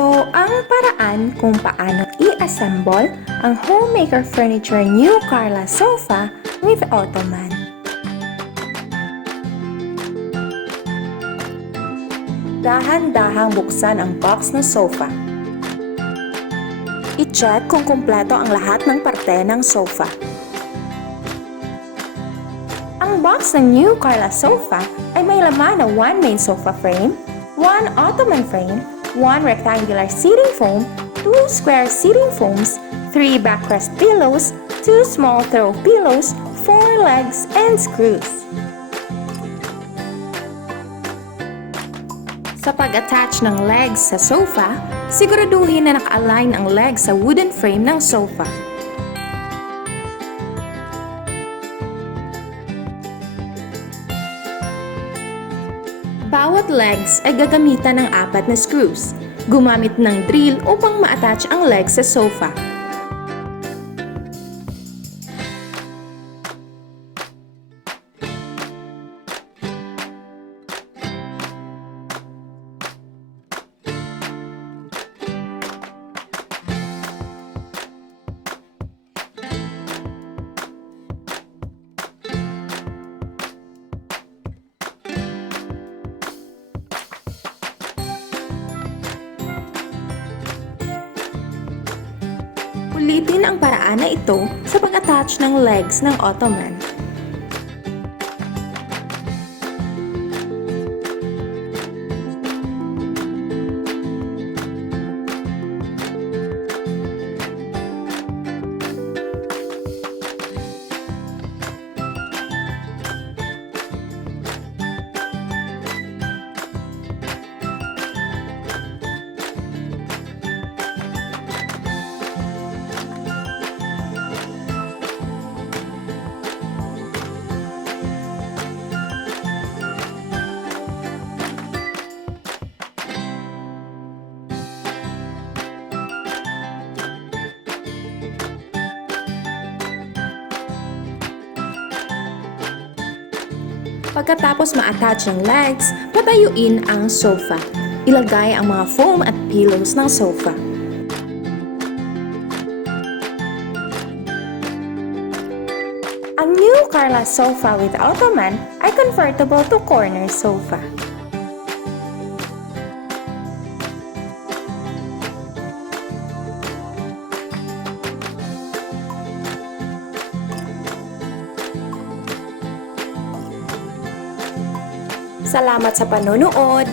Ito ang paraan kung paano i-assemble ang Homemaker Furniture New Karla Sofa with Ottoman. Dahan-dahang buksan ang box ng sofa. I-check kung kumpleto ang lahat ng parte ng sofa. Ang box ng New Karla Sofa ay may laman na 1 main sofa frame, 1 Ottoman frame, 1 rectangular seating foam, 2 square seating foams, 3 backrest pillows, 2 small throw pillows, 4 legs, and screws. Sa pag-attach ng legs sa sofa, siguraduhin na naka-align ang legs sa wooden frame ng sofa. Bawat legs ay gagamitan ng 4 na screws. Gumamit ng drill upang ma-attach ang legs sa sofa. Ulitin ang paraan na ito sa pag-attach ng legs ng Ottoman. Pagkatapos ma-attach ang legs, patayuin ang sofa. Ilagay ang mga foam at pillows ng sofa. Ang new Karla sofa with Ottoman ay convertible to corner sofa. Salamat sa panonood!